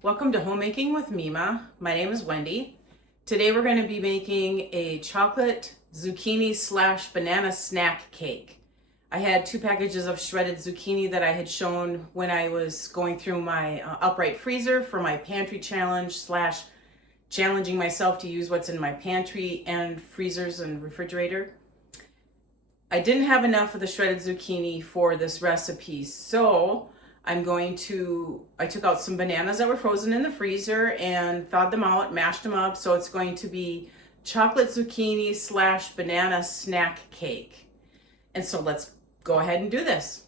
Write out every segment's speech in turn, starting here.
Welcome to Homemaking with Mima. My name is Wendy. Today we're going to be making a chocolate zucchini / banana snack cake. I had 2 packages of shredded zucchini that I had shown when I was going through my upright freezer for my pantry challenge / challenging myself to use what's in my pantry and freezers and refrigerator. I didn't have enough of the shredded zucchini for this recipe, so I took out some bananas that were frozen in the freezer and thawed them out, mashed them up. So it's going to be chocolate zucchini / banana snack cake. And so let's go ahead and do this.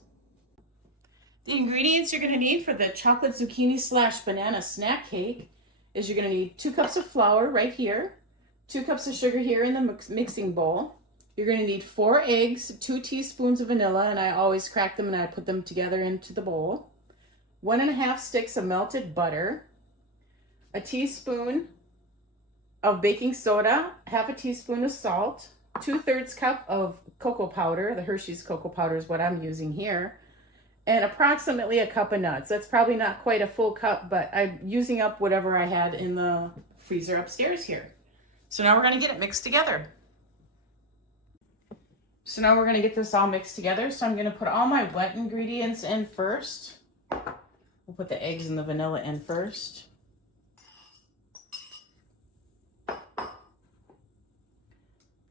The ingredients you're going to need for the chocolate zucchini / banana snack cake is you're going to need 2 cups of flour right here, 2 cups of sugar here in the mixing bowl. You're going to need 4 eggs, 2 teaspoons of vanilla, and I always crack them and I put them together into the bowl. 1½ sticks of melted butter, a teaspoon of baking soda, 1/2 teaspoon of salt, 2/3 cup of cocoa powder. The Hershey's cocoa powder is what I'm using here, and approximately a cup of nuts. That's probably not quite a full cup, but I'm using up whatever I had in the freezer upstairs here. So now we're going to get it mixed together. So now we're going to get this all mixed together. So I'm going to put all my wet ingredients in first. We'll put the eggs and the vanilla in first.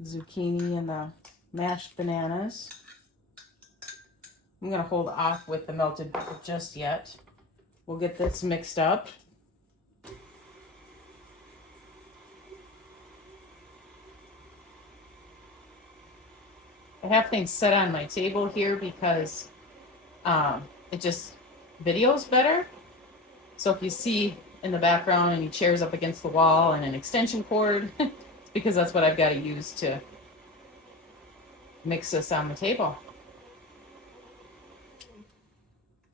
Zucchini and the mashed bananas. I'm going to hold off with the melted butter just yet. We'll get this mixed up. I have things set on my table here because it just videos better. So if you see in the background any chairs up against the wall and an extension cord, it's because that's what I've got to use to mix this on the table.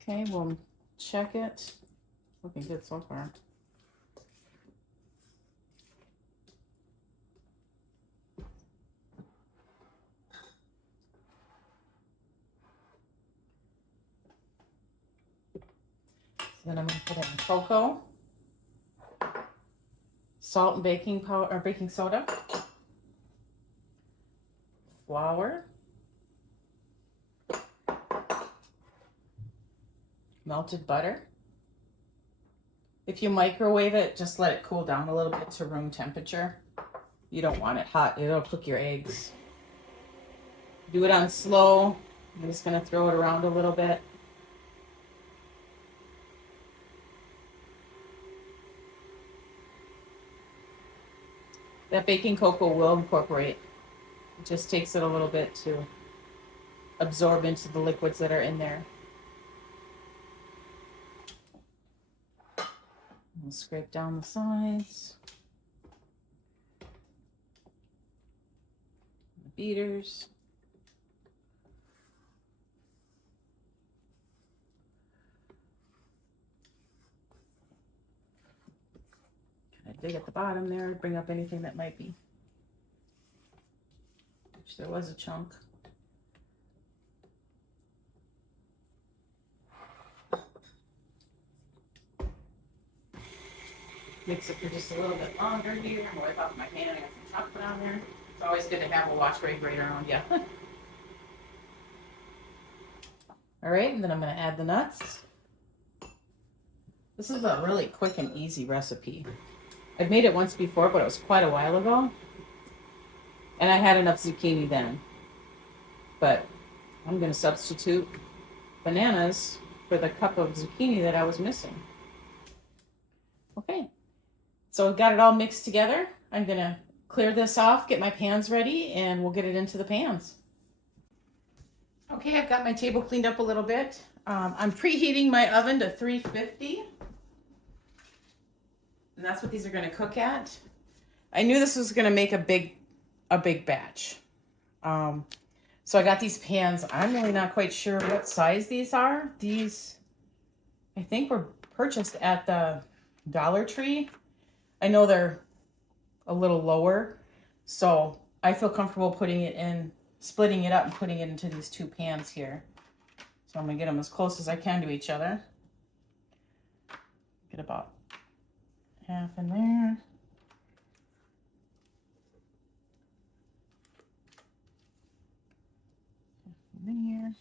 Okay, we'll check it. Looking good so far. Then I'm going to put in cocoa, salt and baking powder or baking soda, flour, melted butter. If you microwave it, just let it cool down a little bit to room temperature. You don't want it hot, it'll cook your eggs. Do it on slow. I'm just going to throw it around a little bit. That baking cocoa will incorporate. It just takes it a little bit to absorb into the liquids that are in there. We'll scrape down the sides. The beaters. Dig at the bottom there, bring up anything that might be, which there was a chunk. Mix it for just a little bit longer here. I'm wipe off my hand. I got some chocolate on there. It's always good to have a wash right around you. All right, and then I'm going to add the nuts. This is a really quick and easy recipe. I've made it once before, but it was quite a while ago. And I had enough zucchini then. But I'm going to substitute bananas for the cup of zucchini that I was missing. Okay, so I've got it all mixed together. I'm going to clear this off, get my pans ready, and we'll get it into the pans. Okay, I've got my table cleaned up a little bit. I'm preheating my oven to 350. And that's what these are going to cook at. I knew this was going to make a big batch. So I got these pans. I'm really not quite sure what size these are. These, I think, were purchased at the Dollar Tree. I know they're a little lower, so I feel comfortable putting it in, splitting it up and putting it into these 2 pans here. So I'm going to get them as close as I can to each other. Get about half in there. Half in there.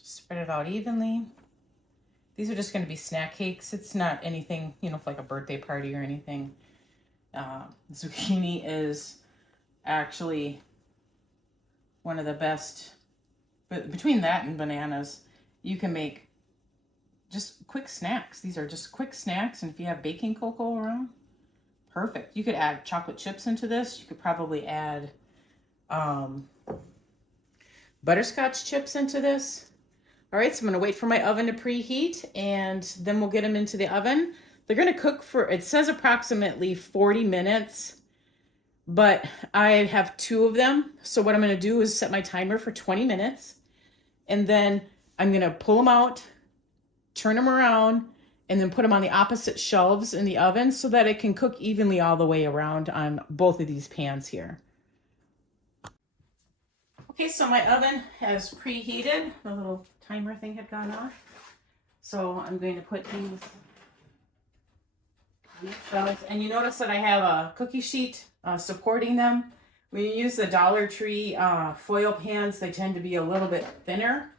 Spread it out evenly. These are just going to be snack cakes. It's not anything, you know, for like a birthday party or anything. Zucchini is actually one of the best. But between that and bananas, you can make just quick snacks. These are just quick snacks. And if you have baking cocoa around, perfect. You could add chocolate chips into this. You could probably add butterscotch chips into this. All right, so I'm gonna wait for my oven to preheat and then we'll get them into the oven. They're gonna cook for, it says approximately 40 minutes, but I have 2 of them. So what I'm gonna do is set my timer for 20 minutes and then I'm gonna pull them out, turn them around, and then put them on the opposite shelves in the oven so that it can cook evenly all the way around on both of these pans here. Okay, so my oven has preheated. The little timer thing had gone off. So I'm going to put these shelves. And you notice that I have a cookie sheet supporting them. When you use the Dollar Tree foil pans, they tend to be a little bit thinner.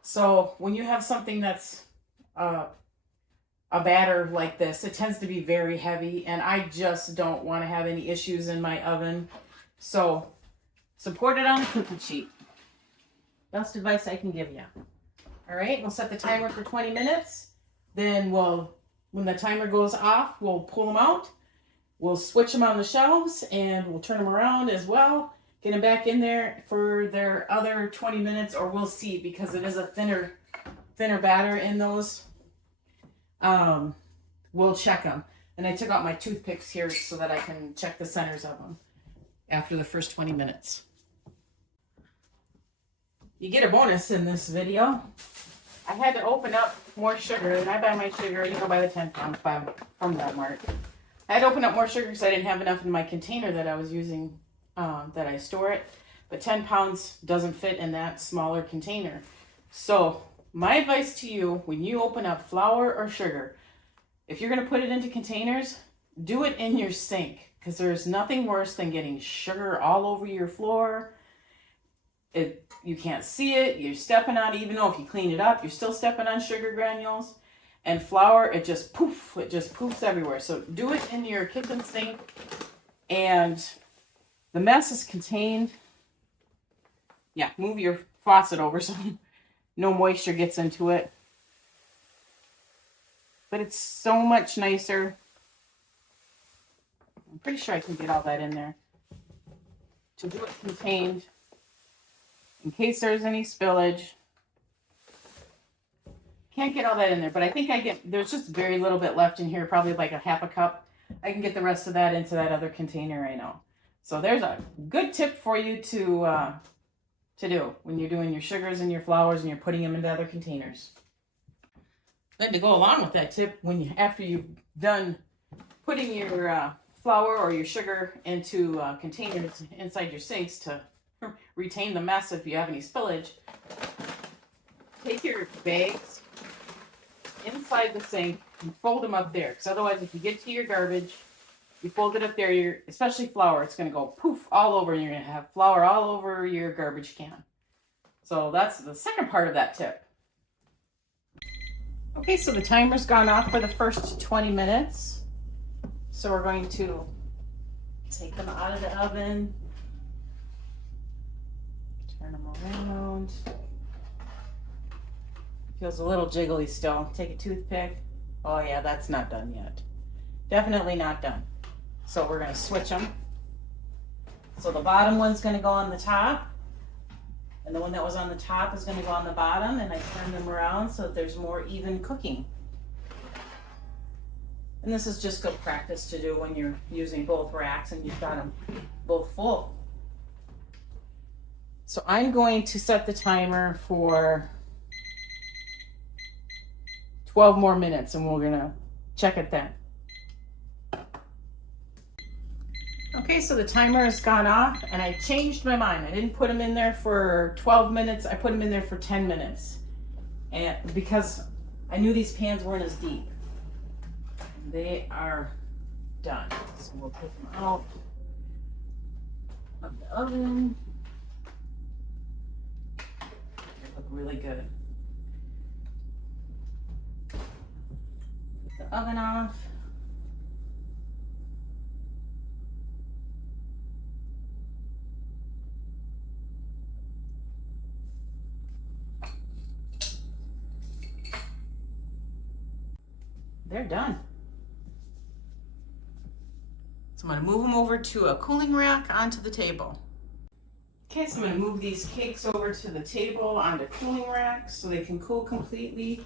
So when you have something that's a batter like this, it tends to be very heavy. And I just don't want to have any issues in my oven. So support it on a cookie sheet. Best advice I can give you. All right, we'll set the timer for 20 minutes. Then when the timer goes off, we'll pull them out. We'll switch them on the shelves and we'll turn them around as well. Get them back in there for their other 20 minutes, or we'll see, because it is a thinner batter in those. We'll check them. And I took out my toothpicks here so that I can check the centers of them after the first 20 minutes. You get a bonus in this video. I had to open up more sugar, and I buy my sugar, you know, by the 10 pound from Walmart. I had to open up more sugar because I didn't have enough in my container that I was using, that I store it. But 10 pounds doesn't fit in that smaller container. So my advice to you, when you open up flour or sugar, if you're going to put it into containers, do it in your sink, because there's nothing worse than getting sugar all over your floor. You can't see it, you're stepping on it. Even though if you clean it up, you're still stepping on sugar granules. And flour, it just poofs everywhere. So do it in your kitchen sink, and the mess is contained. Yeah, move your faucet over so no moisture gets into it. But it's so much nicer. I'm pretty sure I can get all that in there. To do it contained, in case there's any spillage. Can't get all that in there, but I think there's just very little bit left in here, probably like a half a cup. I can get the rest of that into that other container right now. So there's a good tip for you to do when you're doing your sugars and your flours and you're putting them into other containers. Then to go along with that tip, after you've done putting your flour or your sugar into containers inside your sinks to retain the mess if you have any spillage, take your bags inside the sink and fold them up there, because otherwise if you get to your garbage, you fold it up there, especially flour, it's going to go poof all over, and you're going to have flour all over your garbage can. So that's the second part of that tip. Okay, so the timer's gone off for the first 20 minutes. So we're going to take them out of the oven, turn them around. Feels a little jiggly still. Take a toothpick. Oh yeah, that's not done yet. Definitely not done. So we're going to switch them. So the bottom one's going to go on the top, and the one that was on the top is going to go on the bottom, and I turn them around so that there's more even cooking. And this is just good practice to do when you're using both racks and you've got them both full. So I'm going to set the timer for 12 more minutes and we're gonna check it then. Okay, so the timer has gone off and I changed my mind. I didn't put them in there for 12 minutes, I put them in there for 10 minutes. And because I knew these pans weren't as deep. They are done. So we'll put them out of the oven. They look really good. Get the oven off. They're done. So I'm going to move them over to a cooling rack onto the table. Okay, so I'm going to move these cakes over to the table onto cooling racks so they can cool completely.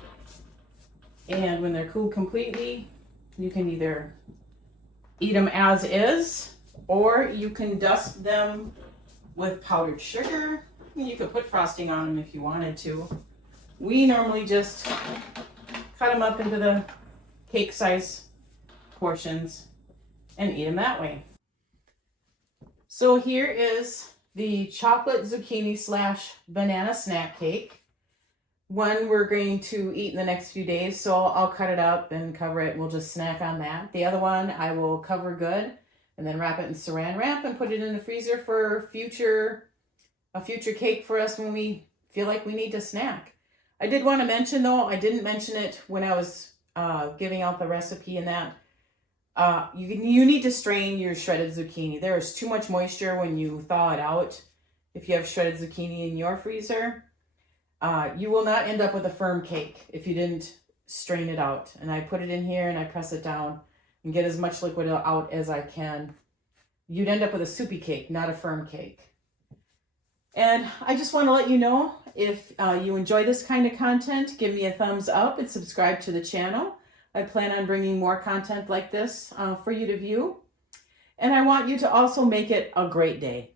And when they're cooled completely, you can either eat them as is, or you can dust them with powdered sugar. You could put frosting on them if you wanted to. We normally just cut them up into the cake size portions and eat them that way. So here is the chocolate zucchini slash banana snack cake. One we're going to eat in the next few days, so I'll cut it up and cover it and we'll just snack on that. The other one I will cover good and then wrap it in saran wrap and put it in the freezer for a future cake for us when we feel like we need to snack. I did want to mention though, I didn't mention it when I was giving out the recipe and that. You need to strain your shredded zucchini. There is too much moisture when you thaw it out. If you have shredded zucchini in your freezer, you will not end up with a firm cake if you didn't strain it out. And I put it in here and I press it down and get as much liquid out as I can. You'd end up with a soupy cake, not a firm cake. And I just want to let you know, if you enjoy this kind of content, give me a thumbs up and subscribe to the channel. I plan on bringing more content like this for you to view. And I want you to also make it a great day.